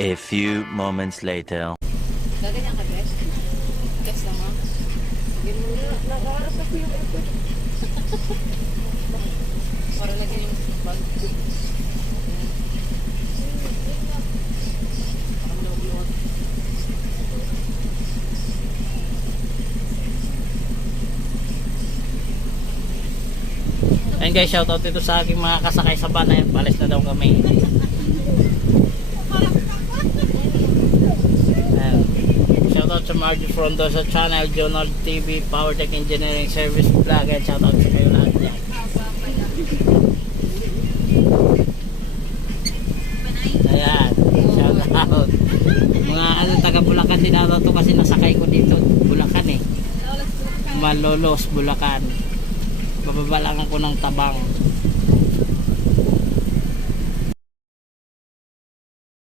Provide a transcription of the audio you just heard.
A few moments later. Gaganyan ka, Besh? Text lang, ma'am. Sabi mo na, nakaharap ako yung effort. Para lagyan yung bag. Ayun guys, shoutout dito sa aking mga kasakay sa van. Ayun, palis na daw kami. Ayun. Shoutout sa Margie Frondo sa channel Jonald TV Power Tech Engineering Service Vlog. Ayun, shoutout sa kayo lahat yan. Ayan, shoutout. Mga taga Bulacan din ata to kasi nasakay ko dito. Bulacan eh. Malolos, Bulacan. Bababa lang ako ng Tabang.